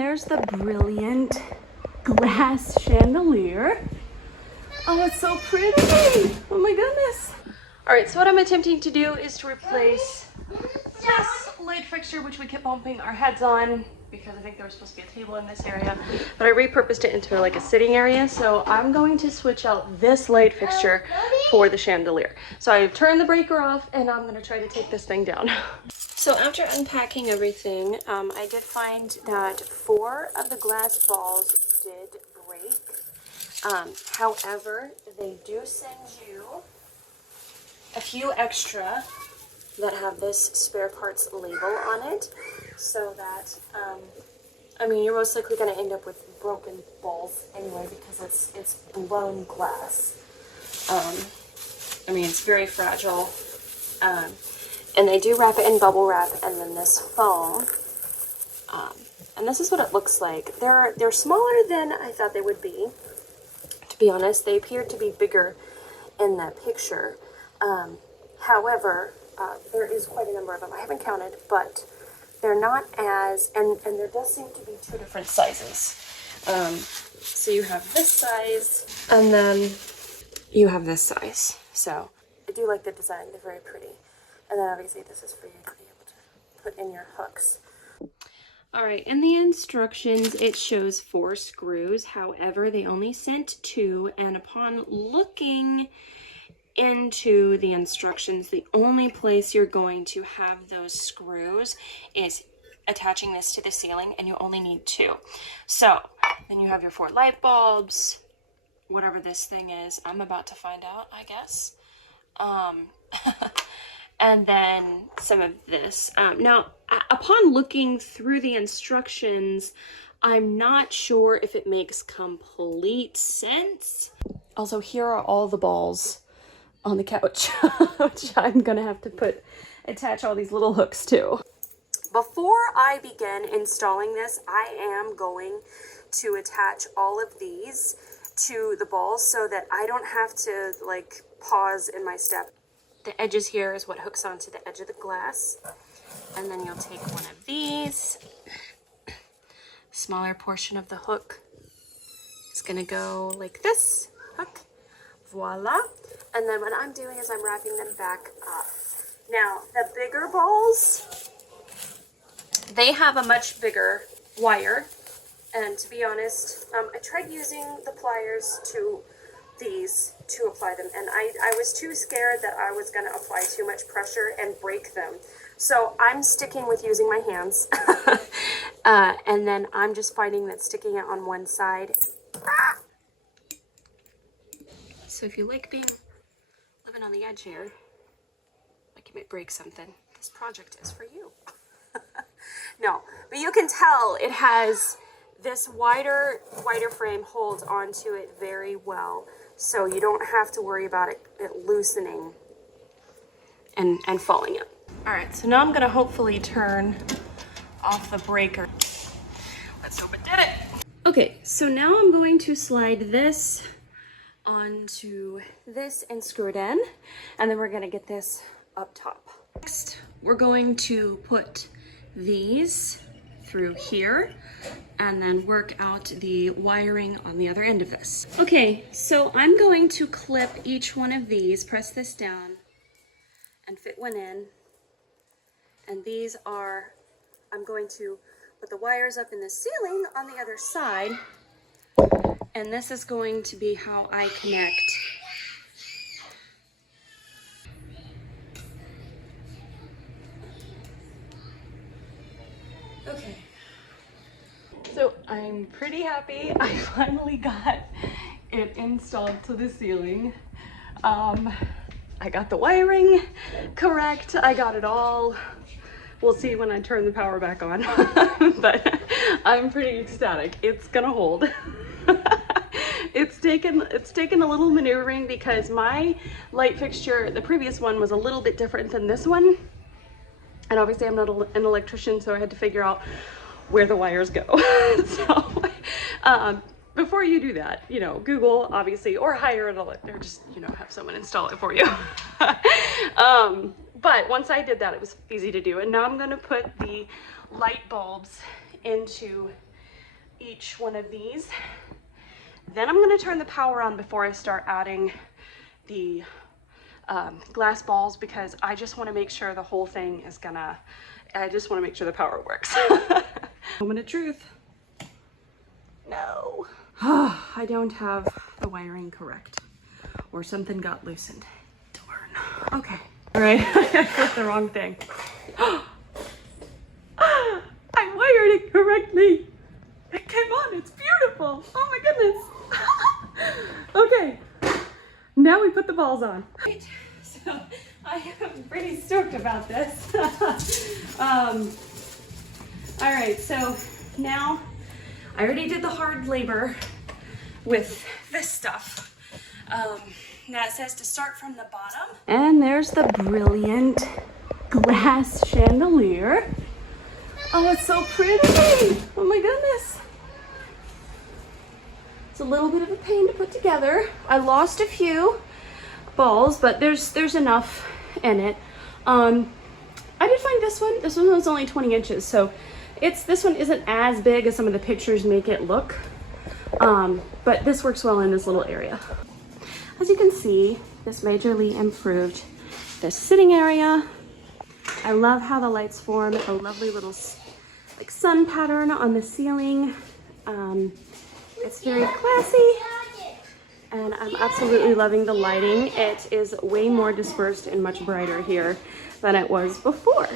there's the brilliant glass chandelier. Oh, it's so pretty. Oh my goodness. All right, so what I'm attempting to do is to replace this light fixture, which we kept bumping our heads on because I think there was supposed to be a table in this area, but I repurposed it into like a sitting area. So I'm going to switch out this light fixture for the chandelier. So I've turned the breaker off and I'm gonna try to take this thing down. So after unpacking everything, I did find that 4 of the glass balls did break. However, they do send you a few extra that have this spare parts label on it, so that, I mean, you're most likely going to end up with broken balls anyway because it's blown glass. I mean, it's very fragile. And they do wrap it in bubble wrap and then this foam. And this is what it looks like. They're smaller than I thought they would be. To be honest, they appear to be bigger in the picture. However, there is quite a number of them. I haven't counted, but they're not as, and there does seem to be 2 different sizes. So you have this size, and then you have this size. So I do like the design. They're very pretty. And then obviously this is for you to be able to put in your hooks. All right, in the instructions, it shows 4 screws. However, they only sent 2, and upon looking into the instructions, the only place you're going to have those screws is attaching this to the ceiling, and you only need 2. So then you have your 4 light bulbs, whatever this thing is. I'm about to find out, I guess. And then some of this. Now, upon looking through the instructions, I'm not sure if it makes complete sense. Also, here are all the balls on the couch, which I'm gonna have to attach all these little hooks to. Before I begin installing this, I am going to attach all of these to the balls so that I don't have to like pause in my step. The edges here is what hooks onto the edge of the glass. And then you'll take one of these. Smaller portion of the hook is gonna go like this, hook, voila. And then what I'm doing is I'm wrapping them back up. Now, the bigger balls, they have a much bigger wire. And to be honest, I tried using the pliers to these to apply them, and I was too scared that I was going to apply too much pressure and break them. So I'm sticking with using my hands. And then I'm just finding that sticking it on one side. So if you like living on the edge here, like you might break something, this project is for you. No, but you can tell it has this wider frame holds onto it very well. So you don't have to worry about it loosening and falling out. All right, so now I'm gonna hopefully turn off the breaker. Let's hope it did it. Okay, so now I'm going to slide this onto this and screw it in, and then we're gonna get this up top. Next, we're going to put these through here and then work out the wiring on the other end of this. Okay, so I'm going to clip each one of these, press this down and fit one in. And these are, I'm going to put the wires up in the ceiling on the other side. And this is going to be how I connect. Okay. So I'm pretty happy I finally got it installed to the ceiling. I got the wiring correct. I got it all. We'll see when I turn the power back on. But I'm pretty ecstatic. It's gonna hold. It's taken a little maneuvering because my light fixture, the previous one, was a little bit different than this one. And obviously I'm not an electrician, so I had to figure out where the wires go. So before you do that, you know, Google obviously, or hire an electrician, or just, you know, have someone install it for you. But once I did that, it was easy to do. And now I'm going to put the light bulbs into each one of these. Then I'm going to turn the power on before I start adding the glass balls, because I just want to make sure the whole thing is gonna, I just want to make sure the power works. Moment of truth. No. I don't have the wiring correct, or something got loosened. Darn. Okay. All right, I put the wrong thing. I wired it correctly. It came on, it's beautiful. Oh my goodness. Okay, now we put the balls on. Right, so I am pretty stoked about this. All right, so now I already did the hard labor with this stuff. Now it says to start from the bottom. And there's the brilliant glass chandelier. Oh, it's so pretty. Oh my goodness. It's a little bit of a pain to put together. I lost a few balls, but there's enough in it. I did find this one. This one was only 20 inches, so this one isn't as big as some of the pictures make it look. But this works well in this little area. As you can see, this majorly improved the sitting area. I love how the lights form a lovely little like sun pattern on the ceiling. It's very classy, and I'm absolutely loving the lighting. It is way more dispersed and much brighter here than it was before.